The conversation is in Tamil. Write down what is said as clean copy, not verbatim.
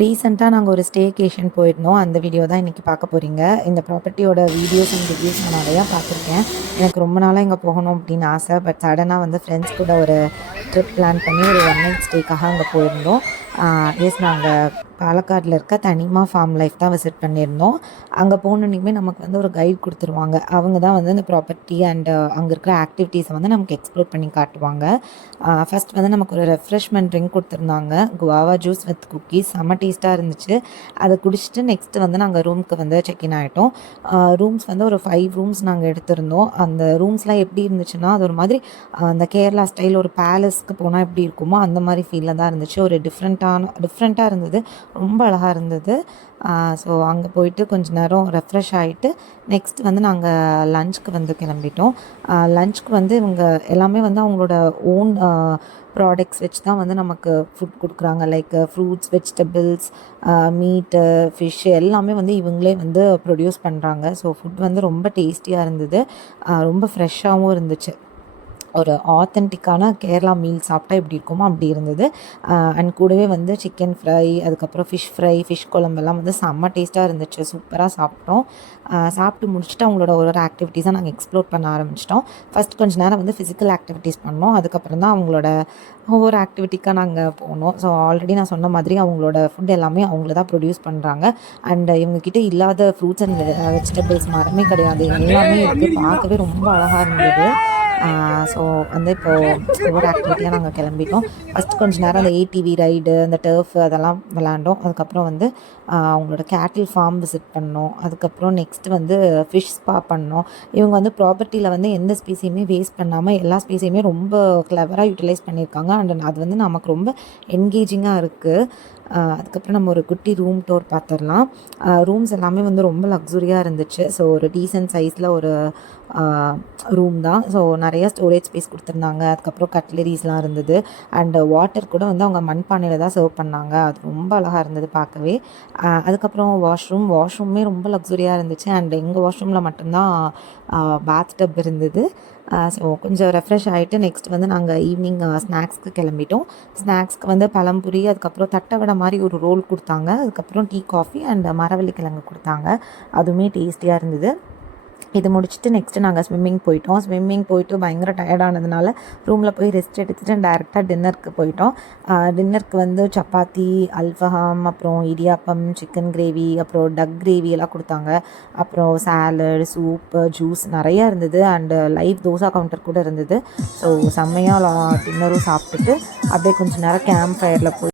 ரீசெண்டாக நாங்கள் ஒரு ஸ்டேகேஷன் போயிருந்தோம். அந்த வீடியோ தான் இன்றைக்கி பார்க்க போகிறீங்க. இந்த ப்ராப்பர்ட்டியோட வீடியோஸ் அண்ட் ரிவ்யூஸ் நான் நிறையா பார்த்துருக்கேன். எனக்கு ரொம்ப நாளாக இங்கே போகணும் அப்படின்னு ஆசை. பட் சடனாக வந்து ஃப்ரெண்ட்ஸ் கூட ஒரு ட்ரிப் பிளான் பண்ணி ஒரு 1 நைட் ஸ்டேக்காக அங்கே போயிருந்தோம். நாங்கள் பாலக்காடில் இருக்க தனிமா ஃபார்ம் லைஃப் தான் விசிட் பண்ணியிருந்தோம். அங்கே போனோன்னையுமே நமக்கு வந்து ஒரு கைட் கொடுத்துருவாங்க. அவங்க தான் வந்து இந்த ப்ராப்பர்ட்டி அண்ட் அங்கே இருக்கிற ஆக்டிவிட்டீஸை வந்து நமக்கு எக்ஸ்ப்ளோர் பண்ணி காட்டுவாங்க. ஃபஸ்ட் வந்து நமக்கு ஒரு ரெஃப்ரெஷ்மெண்ட் ட்ரிங்க் கொடுத்துருந்தாங்க. குவாவா ஜூஸ் வித் குக்கீஸ் செம்ம டேஸ்ட்டாக இருந்துச்சு. அதை குடிச்சிட்டு நெக்ஸ்ட்டு வந்து நாங்கள் ரூமுக்கு வந்து செக்இன் ஆகிட்டோம். ரூம்ஸ் வந்து ஒரு 5 ரூம்ஸ் நாங்கள் எடுத்திருந்தோம். அந்த ரூம்ஸ்லாம் எப்படி இருந்துச்சுன்னா, அது ஒரு மாதிரி அந்த கேரளா ஸ்டைல் ஒரு பேலஸ்க்கு போனால் எப்படி இருக்குமோ அந்த மாதிரி ஃபீலில் தான் இருந்துச்சு. ஒரு டிஃப்ரெண்ட்டாக இருந்தது. ரொம்ப அழகாக இருந்தது. ஸோ அங்கே போயிட்டு கொஞ்ச நேரம் ரெஃப்ரெஷ் ஆகிட்டு நெக்ஸ்ட் வந்து நாங்கள் லஞ்சுக்கு வந்து கிளம்பிட்டோம். லஞ்சுக்கு வந்து இவங்க எல்லாமே வந்து அவங்களோட ஓன் ப்ராடக்ட்ஸ் வச்சு தான் வந்து நமக்கு ஃபுட் கொடுக்குறாங்க. லைக் ஃப்ரூட்ஸ், வெஜிடபிள்ஸ், மீட்டு, ஃபிஷ்ஷு எல்லாமே வந்து இவங்களே வந்து ப்ரொடியூஸ் பண்ணுறாங்க. ஸோ ஃபுட் வந்து ரொம்ப டேஸ்டியாக இருந்தது. ரொம்ப ஃப்ரெஷ்ஷாகவும் இருந்துச்சு. ஒரு ஆத்தென்டிக்கான கேரளா மீல் சாப்பிட்டா எப்படி இருக்குமோ அப்படி இருந்தது. அண்ட் கூடவே வந்து சிக்கன் ஃப்ரை, அதுக்கப்புறம் ஃபிஷ் ஃப்ரை, ஃபிஷ் குழம்பெல்லாம் வந்து செம்ம டேஸ்ட்டாக இருந்துச்சு. சூப்பராக சாப்பிட்டோம். சாப்பிட்டு முடிச்சுட்டு அவங்களோட ஒரு ஆக்டிவிட்டீஸாக நாங்கள் எக்ஸ்ப்ளோர் பண்ண ஆரம்பிச்சிட்டோம். ஃபஸ்ட் கொஞ்சம் நேரம் வந்து ஃபிசிக்கல் ஆக்டிவிட்டீஸ் பண்ணோம். அதுக்கப்புறம் தான் அவங்களோட ஒவ்வொரு ஆக்டிவிட்டிக்காக நாங்கள் போனோம். ஸோ ஆல்ரெடி நான் சொன்ன மாதிரி அவங்களோட ஃபுட் எல்லாமே அவங்கள தான் ப்ரொடியூஸ் பண்ணுறாங்க. அண்ட் இவங்கக்கிட்ட இல்லாத ஃப்ரூட்ஸ் அண்ட் வெஜிடபிள்ஸ் மரமே கிடையாது. எல்லாமே இருக்குது. பார்க்கவே ரொம்ப அழகாக இருந்தது. ஸோ வந்து இப்போது ஒவ்வொரு ஆக்டிவிட்டியாக நாங்கள் கிளம்பிட்டோம். ஃபஸ்ட் கொஞ்சம் நேரம் அந்த ஏடிவி ரைடு, அந்த டர்ஃப் அதெல்லாம் விளாண்டோம். அதுக்கப்புறம் வந்து அவங்களோட கேட்டில் ஃபார்ம் விசிட் பண்ணோம். அதுக்கப்புறம் நெக்ஸ்ட்டு வந்து ஃபிஷ் ஸ்பா பண்ணோம். இவங்க வந்து ப்ராப்பர்ட்டியில் வந்து எந்த ஸ்பேஸையுமே வேஸ்ட் பண்ணாமல் எல்லா ஸ்பேஸையுமே ரொம்ப கிளவராக யூட்டிலைஸ் பண்ணியிருக்காங்க. அண்ட் அது வந்து நமக்கு ரொம்ப என்கேஜிங்காக இருக்குது. அதுக்கப்புறம் நம்ம ஒரு குட்டி ரூம் டூர் பார்த்துடலாம். ரூம்ஸ் எல்லாமே வந்து ரொம்ப லக்ஸுரியாக இருந்துச்சு. ஸோ ஒரு டீசென்ட் சைஸில் ஒரு ரூம் தான். ஸோ நிறையா ஸ்டோரேஜ் ஸ்பேஸ் கொடுத்துருந்தாங்க. அதுக்கப்புறம் கட்லரிஸ்லாம் இருந்தது. அண்டு வாட்டர் கூட வந்து அவங்க மண்பானையில் தான் சர்வ் பண்ணாங்க. அது ரொம்ப அழகாக இருந்தது பார்க்கவே. அதுக்கப்புறம் வாஷ்ரூமே ரொம்ப லக்ஸுரியாக இருந்துச்சு. அண்ட் எங்கள் வாஷ்ரூமில் மட்டும்தான் பாத் டப் இருந்தது. ஸோ கொஞ்சம் ரெஃப்ரெஷ் ஆகிட்டு நெக்ஸ்ட் வந்து நாங்கள் ஈவினிங் ஸ்நாக்ஸ்க்கு கிளம்பிட்டோம். ஸ்நாக்ஸ்க்கு வந்து பழம்புரி, அதுக்கப்புறம் தட்டை வடை மாதிரி ஒரு ரோல் கொடுத்தாங்க. அதுக்கப்புறம் டீ, காஃபி அண்ட் மரவள்ளி கிழங்கு கொடுத்தாங்க. அதுவுமே டேஸ்டியாக இருந்தது. இது முடிச்சுட்டு நெக்ஸ்ட்டு நாங்கள் ஸ்விம்மிங் போயிட்டு பயங்கர டயர்டானதுனால ரூமில் போய் ரெஸ்ட் எடுத்துகிட்டு டேரெக்டாக டின்னருக்கு போயிட்டோம். டின்னருக்கு வந்து சப்பாத்தி, அல்ஃபஹாம், அப்புறம் இடியாப்பம், சிக்கன் கிரேவி, அப்புறம் டக் கிரேவி எல்லாம் கொடுத்தாங்க. அப்புறம் சாலட், சூப்பு, ஜூஸ் நிறையா இருந்தது. அண்டு லைவ் தோசா கவுண்டர் கூட இருந்தது. ஸோ செம்மையாக டின்னரும் சாப்பிட்டுட்டு அப்படியே கொஞ்சம் நேரம் கேம்ப் ஃபயரில் போய்